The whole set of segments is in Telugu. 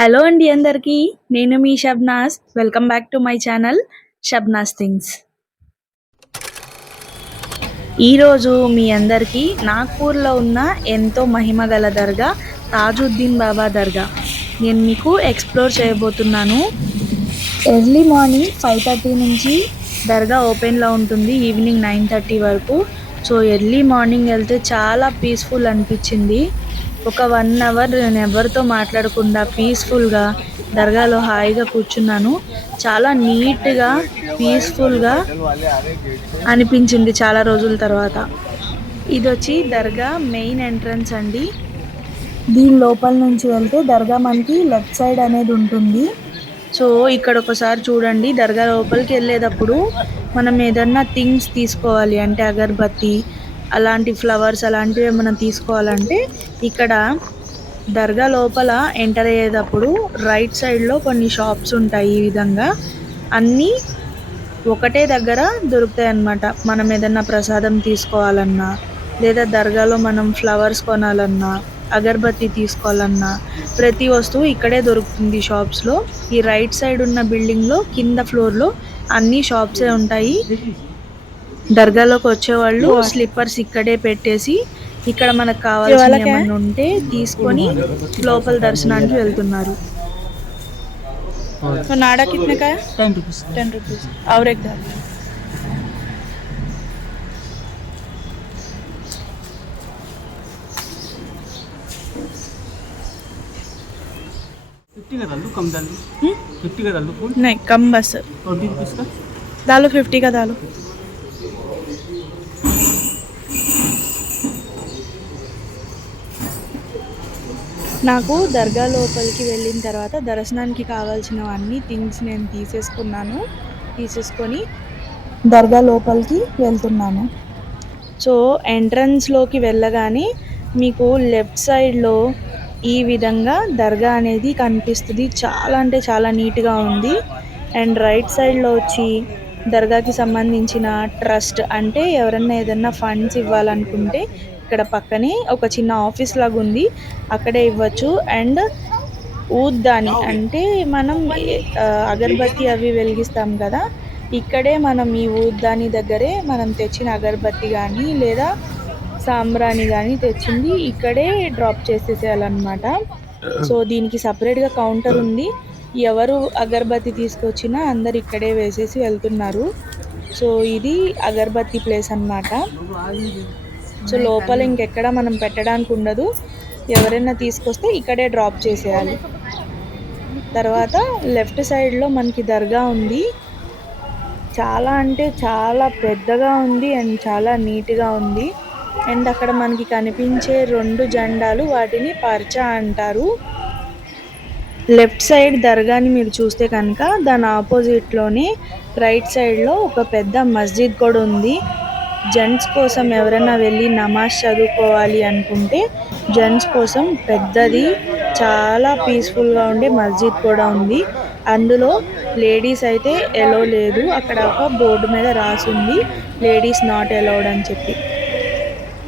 హలో అండి అందరికీ. నేను మీ Shabnas. Welcome back to my channel Shabnas things. ఈరోజు మీ అందరికీ నాగ్పూర్లో ఉన్న ఎంతో మహిమ గల దర్గా తాజుద్దీన్ బాబా దర్గా నేను మీకు ఎక్స్ప్లోర్ చేయబోతున్నాను. ఎర్లీ మార్నింగ్ 5:30 నుంచి దర్గా ఓపెన్లో ఉంటుంది, ఈవినింగ్ 9:30 వరకు. సో ఎర్లీ మార్నింగ్ వెళ్తే చాలా పీస్ఫుల్ అనిపించింది. ఒక 1 అవర్ నేను ఎవరితో మాట్లాడకుండా పీస్ఫుల్గా దర్గాలో హాయిగా కూర్చున్నాను. చాలా నీట్గా పీస్ఫుల్గా అనిపించింది చాలా రోజుల తర్వాత. ఇది వచ్చి దర్గా మెయిన్ ఎంట్రన్స్ అండి. దీని లోపల నుంచి వెళ్తే దర్గా మనకి లెఫ్ట్ సైడ్ అనేది ఉంటుంది. సో ఇక్కడ ఒకసారి చూడండి, దర్గా లోపలికి వెళ్ళేటప్పుడు మనం ఏదన్నా థింగ్స్ తీసుకోవాలి అంటే అగరబత్తి అలాంటి ఫ్లవర్స్ అలాంటివి ఏమైనా తీసుకోవాలంటే ఇక్కడ దర్గా లోపల ఎంటర్ అయ్యేటప్పుడు రైట్ సైడ్లో కొన్ని షాప్స్ ఉంటాయి. ఈ విధంగా అన్నీ ఒకటే దగ్గర దొరుకుతాయి అన్నమాట. మనం ఏదన్నా ప్రసాదం తీసుకోవాలన్నా లేదా దర్గాలో మనం ఫ్లవర్స్ కొనాలన్నా అగరబత్తి తీసుకోవాలన్నా ప్రతి వస్తువు ఇక్కడే దొరుకుతుంది షాప్స్లో. ఈ రైట్ సైడ్ ఉన్న బిల్డింగ్లో కింద ఫ్లోర్లో అన్ని షాప్సే ఉంటాయి. దర్గాలోకి వచ్చేవాళ్ళు స్లిప్పర్స్ ఇక్కడే పెట్టేసి ఇక్కడ మనకు కావాల్సిన ఏమన్నా ఉంటే తీసుకొని లోపల దర్శనానికి వెళ్తున్నారు. तो नाड़ा कितने का है? 10 रुपीज़। 10 रुपीज़ और एक दाल. फिफ्टी का डालो, कम डालो। 50 का डालो फुल। नहीं कम बस. और 20 रुपीज़ का डालो 50 का डालो. నాకు దర్గా లోపలికి వెళ్ళిన తర్వాత దర్శనానికి కావాల్సినవన్నీ థింగ్స్ నేను తీసేసుకొని దర్గా లోపలికి వెళ్తున్నాను. సో ఎంట్రన్స్లోకి వెళ్ళగానే మీకు లెఫ్ట్ సైడ్లో ఈ విధంగా దర్గా అనేది కనిపిస్తుంది. చాలా అంటే చాలా నీట్గా ఉంది. అండ్ రైట్ సైడ్లో వచ్చి దర్గాకి సంబంధించిన ట్రస్ట్ అంటే ఎవరన్నా ఏదన్నా ఫండ్స్ ఇవ్వాలనుకుంటే ఇక్కడ పక్కనే ఒక చిన్న ఆఫీస్ లాగా ఉంది, అక్కడే ఇవ్వచ్చు. అండ్ ఊద్దాని అంటే మనం అగరబత్తి అవి వెలిగిస్తాం కదా, ఇక్కడే మనం ఈ ఊద్దాని దగ్గరే మనం తెచ్చిన అగరబత్తి కానీ లేదా సాంబ్రాణి కానీ తెచ్చింది ఇక్కడే డ్రాప్ చేసేసేయాలన్నమాట. సో దీనికి సపరేట్గా కౌంటర్ ఉంది. ఎవరు అగరబత్తి తీసుకొచ్చినా అందరు ఇక్కడే వేసేసి వెళ్తున్నారు. సో ఇది అగరబత్తి ప్లేస్ అన్నమాట. సో లోపల ఇంకెక్కడ మనం పెట్టడానికి ఉండదు, ఎవరైనా తీసుకొస్తే ఇక్కడే డ్రాప్ చేసేయాలి. తర్వాత లెఫ్ట్ సైడ్లో మనకి దర్గా ఉంది. చాలా అంటే చాలా పెద్దగా ఉంది అండ్ చాలా నీట్గా ఉంది. అండ్ అక్కడ మనకి కనిపించే 2 జెండాలు వాటిని పర్చా అంటారు. లెఫ్ట్ సైడ్ దర్గాని మీరు చూస్తే కనుక దాని ఆపోజిట్లోనే రైట్ సైడ్లో ఒక పెద్ద మస్జిద్ కూడా ఉంది. జెంట్స్ కోసం ఎవరైనా వెళ్ళి నమాజ్ చదువుకోవాలి అనుకుంటే జెంట్స్ కోసం పెద్దది చాలా పీస్ఫుల్గా ఉండే మస్జిద్ కూడా ఉంది. అందులో లేడీస్ అయితే ఎలో లేదు, అక్కడ ఒక బోర్డు మీద రాసింది లేడీస్ నాట్ అలౌడ్ అని చెప్పి.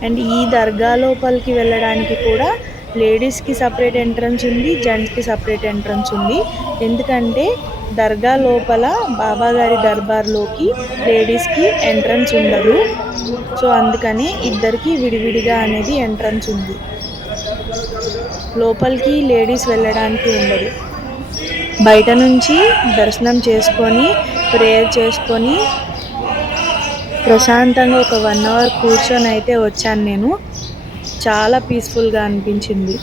అండ్ ఈ దర్గా లోపలికి వెళ్ళడానికి కూడా లేడీస్కి సపరేట్ ఎంట్రన్స్ ఉంది, జెంట్స్కి సపరేట్ ఎంట్రన్స్ ఉంది. ఎందుకంటే దర్గా లోపల బాబాగారి దర్బార్లోకి లేడీస్కి ఎంట్రన్స్ ఉండదు. సో అందుకని ఇద్దరికి విడివిడిగా అనేది ఎంట్రన్స్ ఉంది. లోపలికి లేడీస్ వెళ్ళడానికి ఉండదు. బయట నుంచి దర్శనం చేసుకొని ప్రేయర్ చేసుకొని ప్రశాంతంగా ఒక 1 అవర్ కూర్చొని అయితే వచ్చాను నేను. చాలా పీస్ఫుల్గా అనిపించింది.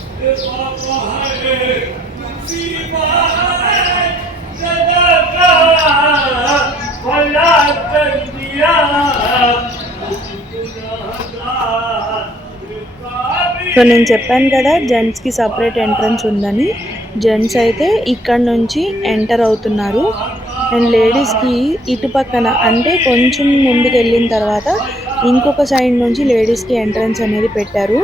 సో నేను చెప్పాను కదా జెంట్స్కి సపరేట్ ఎంట్రన్స్ ఉందని. జెంట్స్ అయితే ఇక్కడ నుంచి ఎంటర్ అవుతున్నారు. అండ్ లేడీస్కి ఇటు పక్కన అంటే కొంచెం ముందుకు వెళ్ళిన తర్వాత ఇంకొక సైడ్ నుంచి లేడీస్కి ఎంట్రన్స్ అనేది పెట్టారు.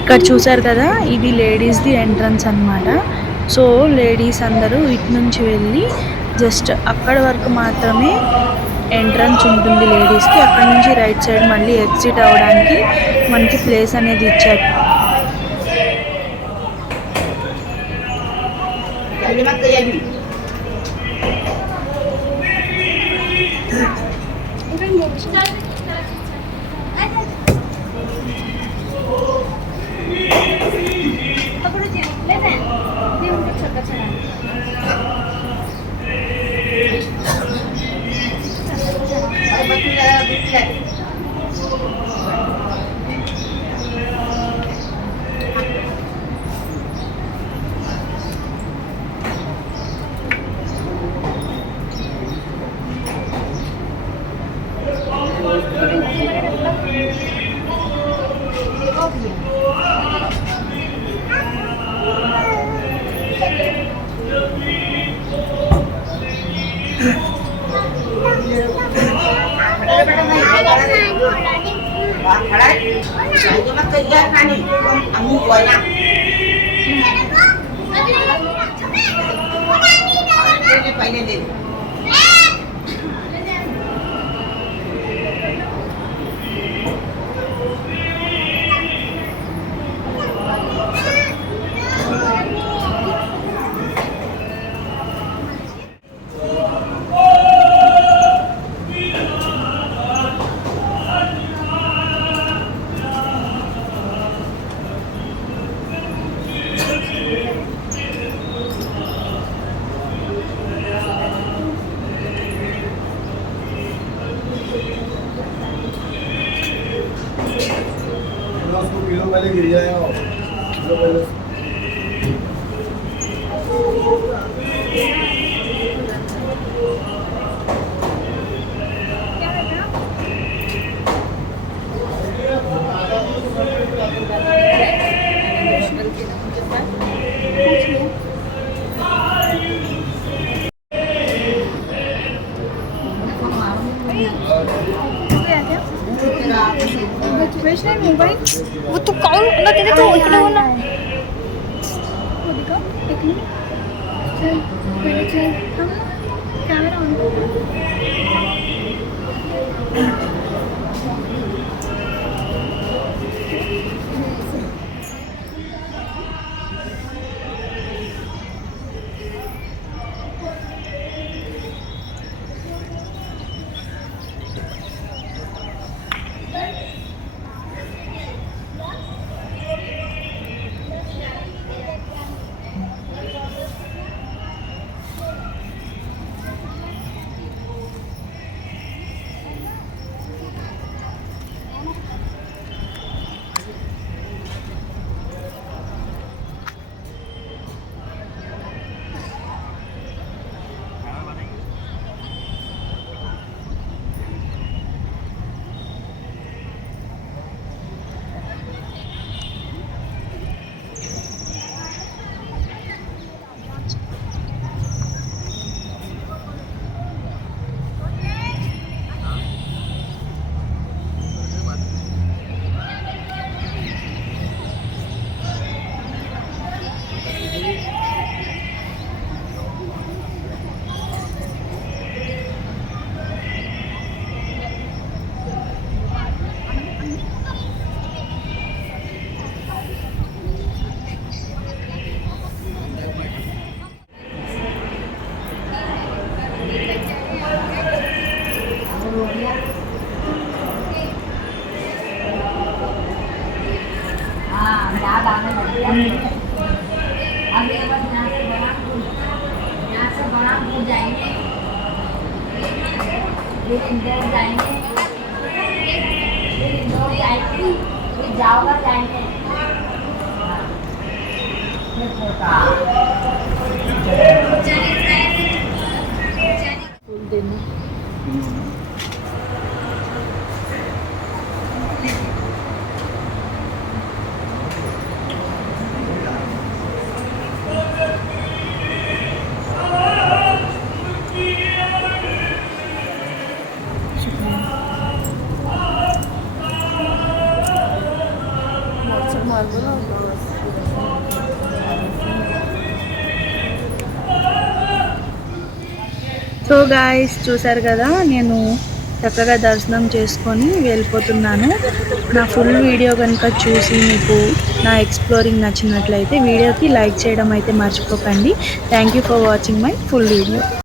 ఇక్కడ చూసారు కదా, ఇది లేడీస్ది ఎంట్రన్స్ అన్నమాట. సో లేడీస్ అందరూ ఇటు నుంచి వెళ్ళి జస్ట్ అక్కడ వరకు మాత్రమే ఎంట్రన్స్ ఉంటుంది లేడీస్కి. అక్కడ నుంచి రైట్ సైడ్ మళ్ళీ ఎగ్జిట్ అవ్వడానికి మనకి ప్లేస్ అనేది ఇచ్చారు. पहले गिर जाएगा। मोबाइल वो तो कौन ना तेरे तो इकडे हो ना वो दिखा एक मिनट चल पहले चल हम कैमरा ऑन जाएंगे फिर इंदौर जाएंगे फिर इंदौर जाएंगे సో గాయ్స్ చూసారు కదా, నేను చక్కగా దర్శనం చేసుకొని వెళ్ళిపోతున్నాను. నా ఫుల్ వీడియో కనుక చూసి మీకు నా ఎక్స్ప్లోరింగ్ నచ్చినట్లయితే వీడియోకి లైక్ చేయడం అయితే మర్చిపోకండి. Thank you for watching my full video.